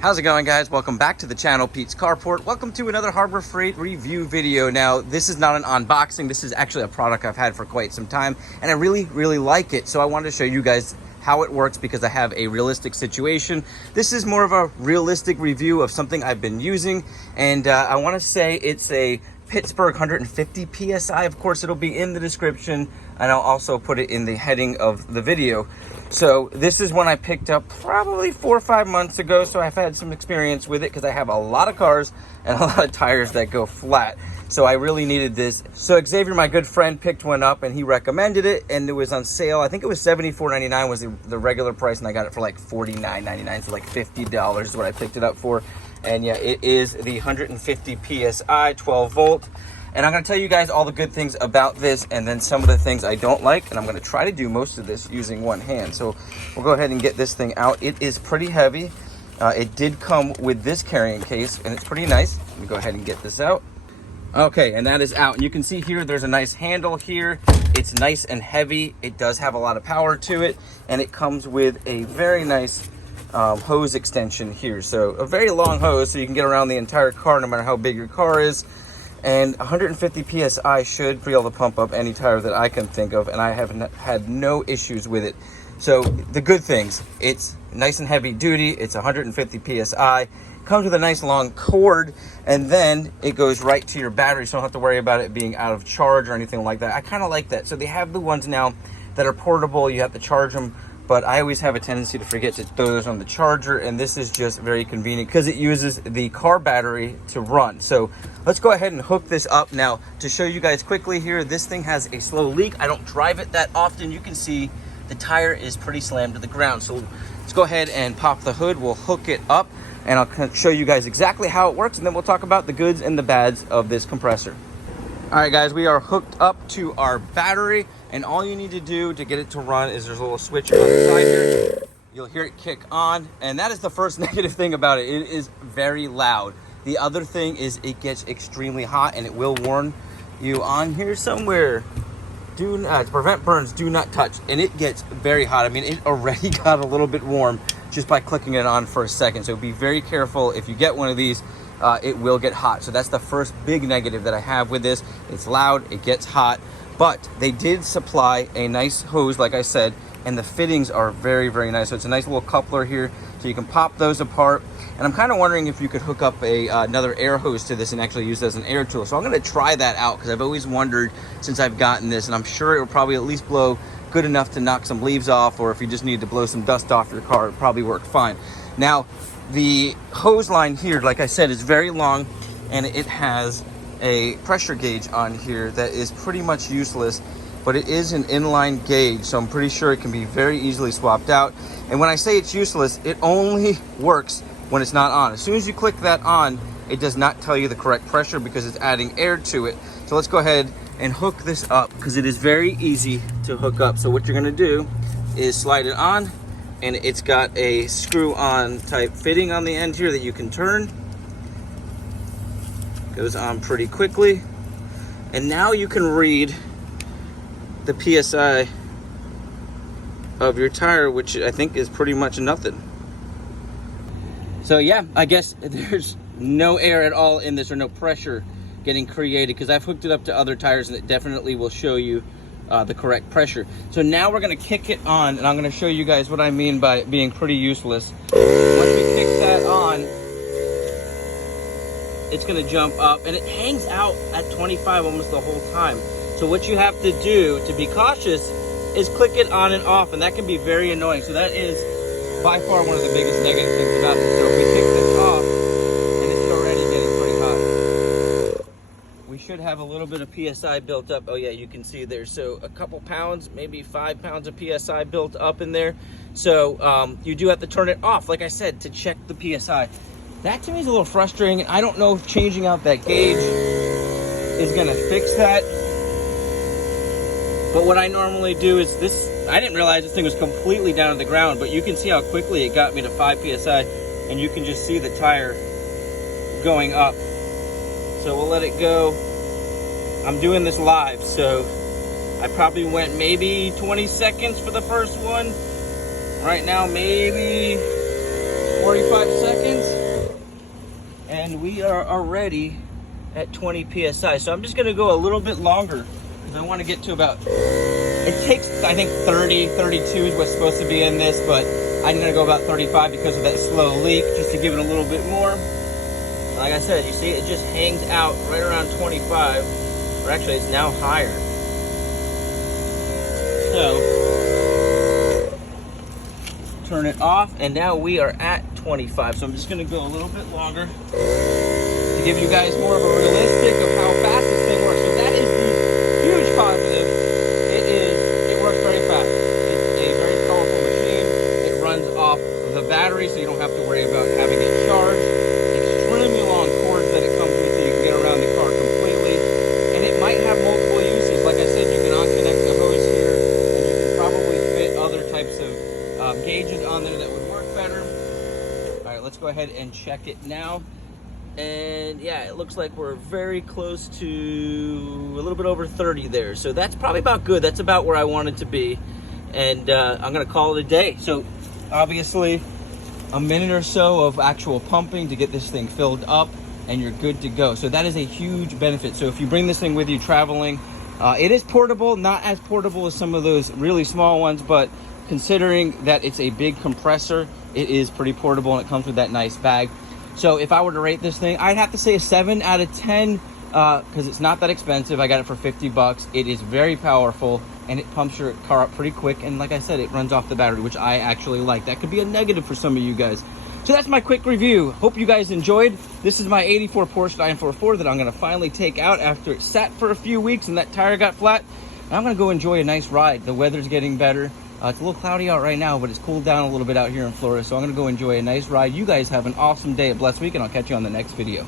How's it going, guys? Welcome back to the channel, Pete's Carport. Welcome to another Harbor Freight review video. Now, this is not an unboxing. This is actually a product I've had for quite some time, and I really like it. So I wanted to show you guys how it works because I have a realistic situation. This is more of a realistic review of something I've been using, and I want to say it's a Pittsburgh 150 PSI. Of course, it'll be in the description, and I'll also put it in the heading of the video. So this is one I picked up probably 4 or 5 months ago, so I've had some experience with it because I have a lot of cars and a lot of tires that go flat. So I really needed this. So Xavier, my good friend, picked one up and he recommended it, and it was on sale. I think it was $74.99 was the regular price, and I got it for like $49.99, so like $50 is what I picked it up for. And yeah, it is the 150 PSI 12 volt. And I'm going to tell you guys all the good things about this and then some of the things I don't like. And I'm going to try to do most of this using one hand. So we'll go ahead and get this thing out. It is pretty heavy. It did come with this carrying case and it's pretty nice. Let me go ahead and get this out. Okay, and that is out. And you can see here, there's a nice handle here. It's nice and heavy. It does have a lot of power to it. And it comes with a very nice hose extension here. So a very long hose so you can get around the entire car no matter how big your car is. And 150 PSI should be able to pump up any tire that I can think of, and I haven't had no issues with it. So the good things, it's nice and heavy duty, it's 150 PSI, comes with a nice long cord, and then it goes right to your battery, so you don't have to worry about it being out of charge or anything like that. I kind of like that. So they have the ones now that are portable, you have to charge them, but I always have a tendency to forget to throw those on the charger, and this is just very convenient because it uses the car battery to run. So let's go ahead and hook this up. Now, to show you guys quickly here, this thing has a slow leak. I don't drive it that often. You can see the tire is pretty slammed to the ground. So let's go ahead and pop the hood. We'll hook it up, and I'll show you guys exactly how it works, and then we'll talk about the goods and the bads of this compressor. All right, guys, we are hooked up to our battery, and all you need to do to get it to run is there's a little switch on the side here. You'll hear it kick on, and that is the first negative thing about it. It is very loud. The other thing is it gets extremely hot, and it will warn you on here somewhere. To prevent burns, do not touch. And it gets very hot. I mean, it already got a little bit warm just by clicking it on for a second. So be very careful if you get one of these. It will get hot. So that's the first big negative that I have with this. It's loud, it gets hot, but they did supply a nice hose, like I said, and the fittings are very nice. So it's a nice little coupler here, so you can pop those apart. And I'm kind of wondering if you could hook up another air hose to this and actually use it as an air tool. So I'm going to try that out because I've always wondered since I've gotten this, and I'm sure it will probably at least blow good enough to knock some leaves off, or if you just need to blow some dust off your car, it probably work fine. Now, the hose line here, like I said, is very long, and it has a pressure gauge on here that is pretty much useless, but it is an inline gauge, so I'm pretty sure it can be very easily swapped out. And when I say it's useless, it only works when it's not on. As soon as you click that on, it does not tell you the correct pressure because it's adding air to it. So let's go ahead and hook this up because it is very easy to hook up. So what you're gonna do is slide it on, and it's got a screw-on type fitting on the end here that you can turn. Goes on pretty quickly. And now you can read the PSI of your tire, which I think is pretty much nothing. So yeah, I guess there's no air at all in this, or no pressure getting created, because I've hooked it up to other tires and it definitely will show you the correct pressure. So now we're going to kick it on, and I'm going to show you guys what I mean by it being pretty useless. Once we kick that on, it's going to jump up, and it hangs out at 25 almost the whole time. So what you have to do to be cautious is click it on and off, and that can be very annoying. So that is by far one of the biggest negative things about this. So if we kick this off, and it's already getting pretty hot, we should have a little bit of PSI built up. Oh yeah, you can see there. So a couple pounds, maybe 5 pounds of PSI built up in there. So you do have to turn it off, like I said, to check the PSI. That to me is a little frustrating. I don't know if changing out that gauge is gonna fix that. But what I normally do is this, I didn't realize this thing was completely down to the ground, but you can see how quickly it got me to 5 PSI, and you can just see the tire going up. So we'll let it go. I'm doing this live, so I probably went maybe 20 seconds for the first one. Right now, maybe 45 seconds. and we are already at 20 psi. So I'm just gonna go a little bit longer because I want to get to about, it takes, I think 30, 32 is what's supposed to be in this, but I'm gonna go about 35 because of that slow leak, just to give it a little bit more. Like I said, you see it just hangs out right around 25, or actually it's now higher. So, turn it off, and now we are at 25. So I'm just gonna go a little bit longer to give you guys more of a realistic of how fast this thing works. So that is the huge positive. It works very fast. It's a very powerful machine. It runs off the battery, so you don't have to worry about having it charged. Extremely long cords that it comes with, so you can get around the car completely. And it might have multiple uses. Like I said, you can unconnect the hose here, and you can probably fit other types of gauges on there that would work better. All right, let's go ahead and check it now. And yeah, it looks like we're very close to a little bit over 30 there. So that's probably about good. That's about where I want it to be. And I'm gonna call it a day. So obviously a minute or so of actual pumping to get this thing filled up, and you're good to go. So that is a huge benefit. So if you bring this thing with you traveling, it is portable, not as portable as some of those really small ones, but considering that it's a big compressor, it is pretty portable, and it comes with that nice bag. So if I were to rate this thing, I'd have to say a 7 out of 10 because it's not that expensive. I got it for 50 bucks. It is very powerful, and it pumps your car up pretty quick. And like I said, it runs off the battery, which I actually like. That could be a negative for some of you guys. So that's my quick review. Hope you guys enjoyed. This is my 84 Porsche 944 that I'm gonna finally take out after it sat for a few weeks and that tire got flat. And I'm gonna go enjoy a nice ride. The weather's getting better. It's a little cloudy out right now, but it's cooled down a little bit out here in Florida. So I'm gonna go enjoy a nice ride. You guys have an awesome day, a blessed week, and I'll catch you on the next video.